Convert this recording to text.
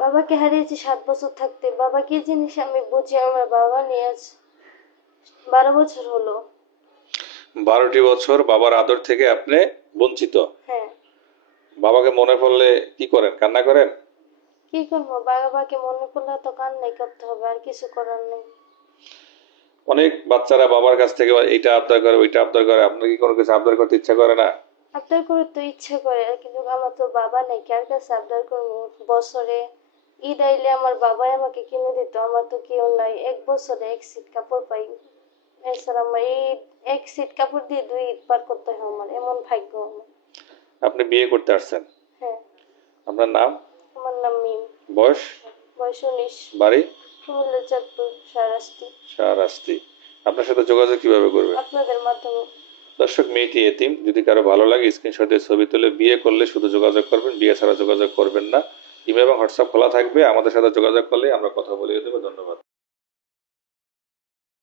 বাবাকে হারিয়েছি 7 বছর থাকতে। বাবা কি জিনিস আমি বুঝি, আমার বাবা নিয়ে আজ 12 বছর হলো। 12টি বছর বাবার আদর থেকে আপনি বঞ্চিত। হ্যাঁ। বাবাকে মনে পড়লে কি করেন, কান্না করেন? কি করবো, বাবাকে মনে পড়লে তো কান্নাই করতে হবে, আর কিছু করার নেই। অনেক বাচ্চারা বাবার কাছ থেকে এইটা আবদার করে ওইটা আবদার করে, আপনার কি কোনো কিছু আবদার করতে ইচ্ছা করে না? আবদার করে তো ইচ্ছা করে, কিন্তু আমার তো বাবা নেই, কার কাছে আবদার করবো? বছরে ঈদ আইলে আমার বাবাই আমাকে কিনে দিত, আমার তো কেউ নাই। এক বছরে এক সেট কাপড় পাই, এছাড়া আমার এই এক সেট কাপড় দিয়ে 2 ঈদ পার করতে হয়, আমার এমন ভাগ্য আমার। আপনি বিয়ে করতে আসছেন? হ্যাঁ। আপনার নাম? আমার নাম মিম। বয়স? বয়স 19। বাড়ি? কুমিল্লা, চাঁদপুর, শাহরাস্তি। শাহরাস্তি। আপনার সাথে যোগাযোগ কিভাবে করবে? আপনাদের মাধ্যমে। দর্শক, মেয়েটি এতিম। যদি কারো ভালো লাগে স্ক্রিনশট দিয়ে ছবি তুলে, বিয়ে করলে শুধু যোগাযোগ করবেন, বিয়ে ছাড়া যোগাযোগ করবেন না। ইমেল এবং হোয়াটসঅ্যাপ খোলা থাকবে, আমাদের সাথে যোগাযোগ করলে আমরা কথা বলিয়ে দেবো। ধন্যবাদ।